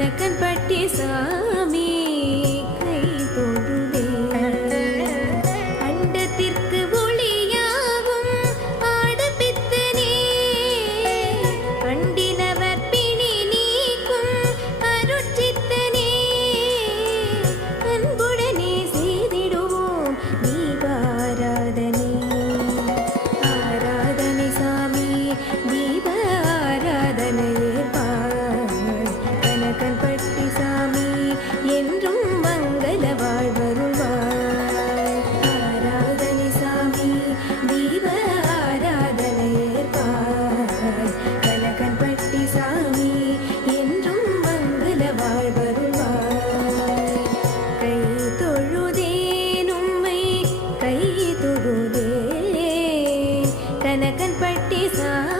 கணக்கன் பட்டி சாமி. 啊。